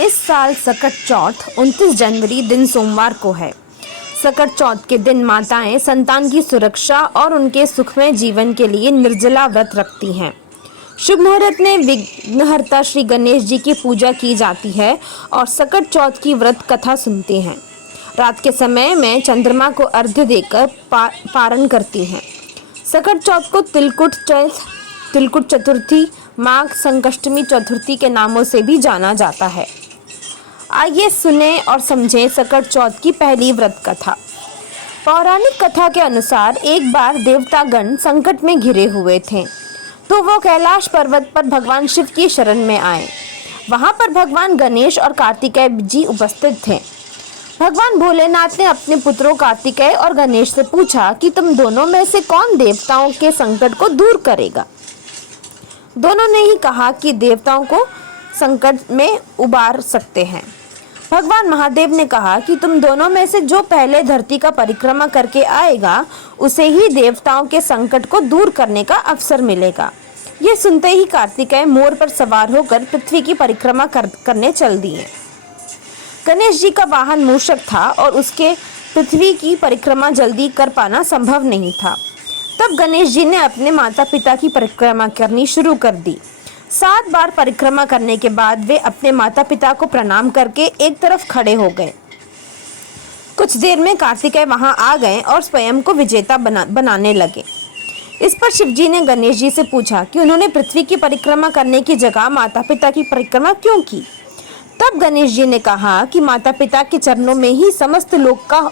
इस साल सकट चौथ 29 जनवरी दिन सोमवार को है। सकट चौथ के दिन माताएं संतान की सुरक्षा और उनके सुखमय जीवन के लिए निर्जला व्रत रखती हैं। शुभ मुहूर्त में विघ्नहर्ता श्री गणेश जी की पूजा की जाती है और सकट चौथ की व्रत कथा सुनते हैं। रात के समय में चंद्रमा को अर्घ्य देकर पारण करती हैं। सकट चौथ को तिलकुट चौथ, तिलकुट चतुर्थी, माघ संकष्टमी चतुर्थी के नामों से भी जाना जाता है। आइए सुने और समझें सकट चौथ की पहली व्रत कथा। पौराणिक कथा के अनुसार एक बार देवतागण संकट में घिरे हुए थे, तो वो कैलाश पर्वत पर भगवान शिव की शरण में आए। वहां पर भगवान गणेश और कार्तिकेय जी उपस्थित थे। भगवान भोलेनाथ ने अपने पुत्रों कार्तिकेय और गणेश से पूछा कि तुम दोनों में से कौन देवताओं के संकट को दूर करेगा। दोनों ने ही कहा कि देवताओं को संकट में उबार सकते हैं। भगवान महादेव ने कहा कि तुम दोनों में से जो पहले धरती का परिक्रमा करके आएगा, उसे ही देवताओं के संकट को दूर करने का अवसर मिलेगा। ये सुनते ही कार्तिकेय मोर पर सवार होकर पृथ्वी की परिक्रमा करने चल दिए। गणेश जी का वाहन मूषक था और उसके पृथ्वी की परिक्रमा जल्दी कर पाना संभव नहीं था। तब गणेश जी ने अपने माता पिता की परिक्रमा करनी शुरू कर दी। 7 बार परिक्रमा करने के बाद वे अपने माता पिता को प्रणाम करके एक तरफ खड़े हो गए। कुछ देर में कार्तिकेय वहां आ गए और स्वयं को विजेता बनाने लगे। इस पर शिव जी ने गणेश जी से पूछा कि उन्होंने पृथ्वी की परिक्रमा करने की जगह माता पिता की परिक्रमा क्यों की। तब गणेश जी ने कहा कि माता पिता के चरणों में ही समस्त लोक का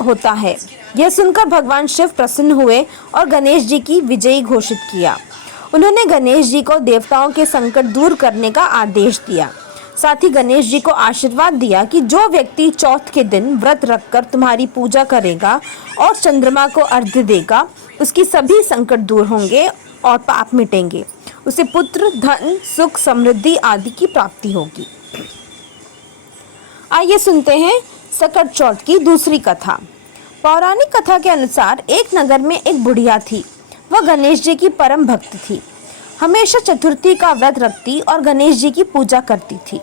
होता है। यह सुनकर भगवान शिव प्रसन्न हुए और गणेश जी की विजयी घोषित किया। उन्होंने गणेश जी को देवताओं के संकट दूर करने का आदेश दिया। साथ ही गणेश जी को आशीर्वाद दिया कि जो व्यक्ति चौथ के दिन व्रत रखकर तुम्हारी पूजा करेगा और चंद्रमा को अर्घ्य देगा, उसकी सभी संकट दूर होंगे और पाप मिटेंगे। उसे पुत्र, धन, सुख, समृद्धि आदि की प्राप्ति होगी। आइए सुनते हैं सकट चौथ की दूसरी कथा। पौराणिक कथा के अनुसार एक नगर में एक बुढ़िया थी। वह गणेश जी की परम भक्त थी। हमेशा चतुर्थी का व्रत रखती और गणेश जी की पूजा करती थी।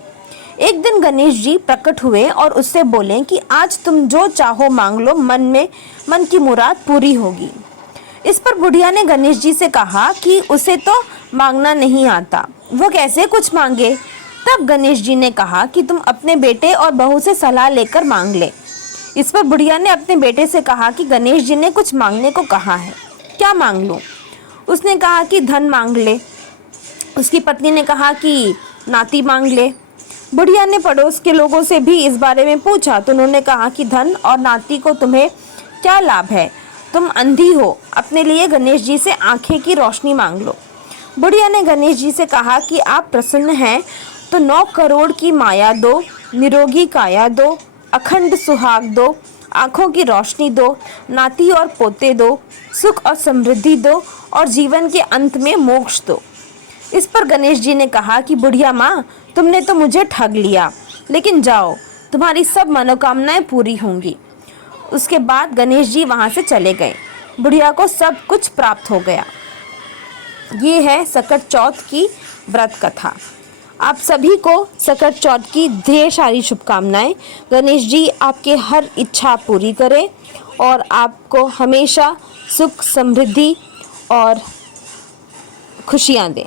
एक दिन गणेश जी प्रकट हुए और उससे बोले कि आज तुम जो चाहो मांग लो, मन की मुराद पूरी होगी। इस पर बुढ़िया ने गणेश जी से कहा कि उसे तो मांगना नहीं आता, वो कैसे कुछ मांगे। तब गणेश जी ने कहा कि तुम अपने बेटे और बहू से सलाह लेकर मांग ले। इस पर बुढ़िया ने अपने बेटे से कहा कि गणेश जी ने कुछ मांगने को कहा है, क्या मांग लूं। उसने कहा कि धन मांग ले। उसकी पत्नी ने कहा कि नाती मांग ले। बुढ़िया ने पड़ोस के लोगों से भी इस बारे में पूछा, तो उन्होंने कहा कि धन और नाती को तुम्हें क्या लाभ है, तुम अंधी हो, अपने लिए गणेश जी से आंखें की रोशनी मांग लो। बुढ़िया ने गणेश जी से कहा कि आप प्रसन्न हैं तो 9 करोड़ की माया दो, निरोगी काया दो, अखंड सुहाग दो, आंखों की रोशनी दो, नाती और पोते दो, सुख और समृद्धि दो और जीवन के अंत में मोक्ष दो। इस पर गणेश जी ने कहा कि बुढ़िया माँ, तुमने तो मुझे ठग लिया, लेकिन जाओ, तुम्हारी सब मनोकामनाएं पूरी होंगी। उसके बाद गणेश जी वहां से चले गए। बुढ़िया को सब कुछ प्राप्त हो गया। ये है सकट चौथ की व्रत कथा। आप सभी को सकट चौथ की ढेर सारी शुभकामनाएं। गणेश जी आपके हर इच्छा पूरी करें और आपको हमेशा सुख, समृद्धि और खुशियां दें।